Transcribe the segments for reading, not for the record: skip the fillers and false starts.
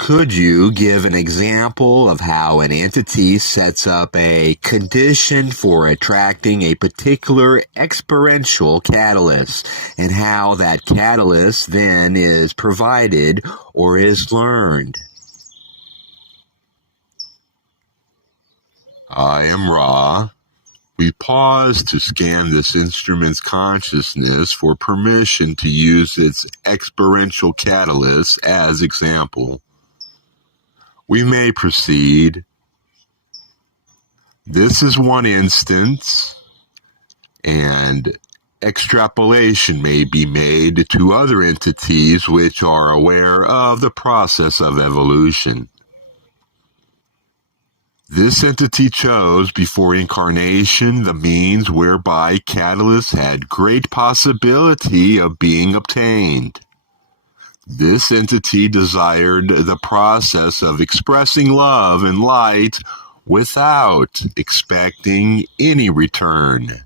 Could you give an example of how an entity sets up a condition for attracting a particular experiential catalyst, and how that catalyst then is provided or is learned? I am Ra. We pause to scan this instrument's consciousness for permission to use its experiential catalyst as example. We may proceed. This is one instance, and extrapolation may be made to other entities which are aware of the process of evolution. This entity chose before incarnation the means whereby catalysts had great possibility of being obtained. This entity desired the process of expressing love and light without expecting any return.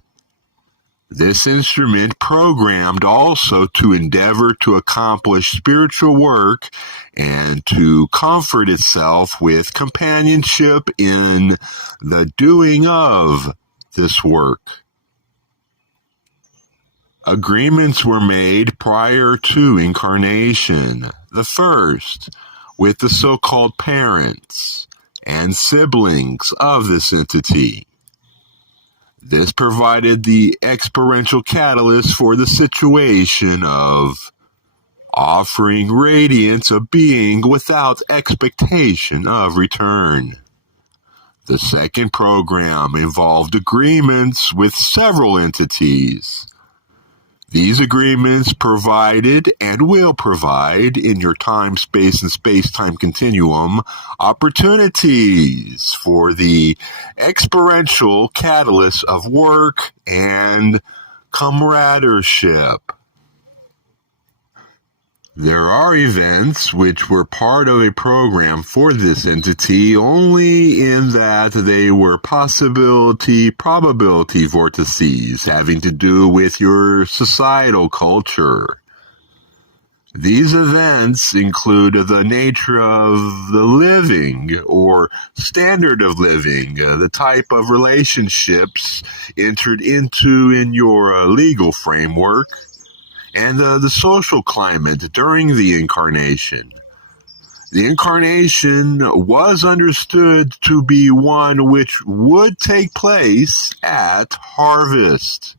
This instrument programmed also to endeavor to accomplish spiritual work and to comfort itself with companionship in the doing of this work. Agreements were made prior to incarnation. The first, with the so-called parents and siblings of this entity. This provided the experiential catalyst for the situation of offering radiance of being without expectation of return. The second program involved agreements with several entities. These agreements provided and will provide in your time, space, and space-time continuum opportunities for the experiential catalyst of work and camaradereship. There are events which were part of a program for this entity only in that they were probability vortices having to do with your societal culture. These events include the nature of the living or standard of living, the type of relationships entered into in your legal framework, and the social climate during the incarnation. The incarnation was understood to be one which would take place at harvest.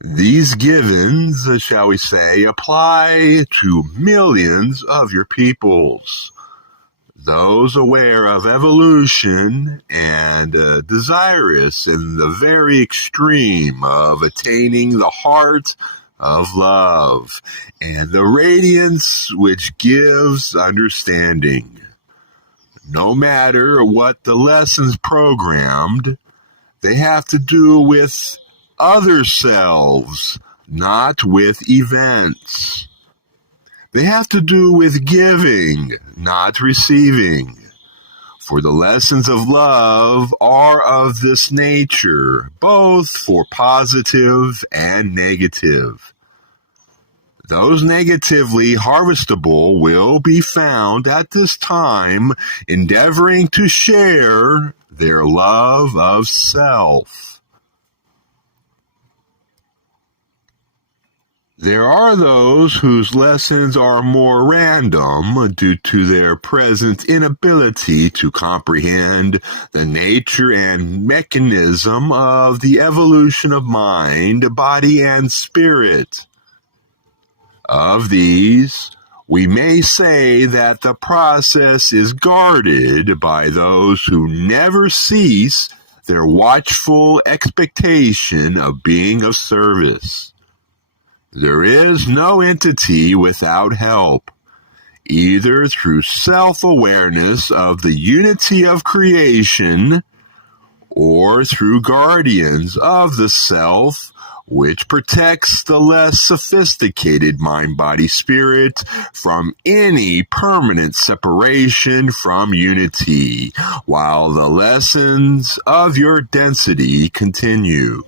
These givens, shall we say, apply to millions of your peoples. Those aware of evolution and desirous in the very extreme of attaining the heart of love and the radiance which gives understanding. No matter what the lessons programmed, they have to do with other selves, not with events. They have to do with giving, not receiving. For the lessons of love are of this nature, both for positive and negative. Those negatively harvestable will be found at this time endeavoring to share their love of self. There are those whose lessons are more random due to their present inability to comprehend the nature and mechanism of the evolution of mind, body, and spirit. Of these, we may say that the process is guarded by those who never cease their watchful expectation of being of service. There is no entity without help, either through self-awareness of the unity of creation or through guardians of the self, which protects the less sophisticated mind-body-spirit from any permanent separation from unity, while the lessons of your density continue.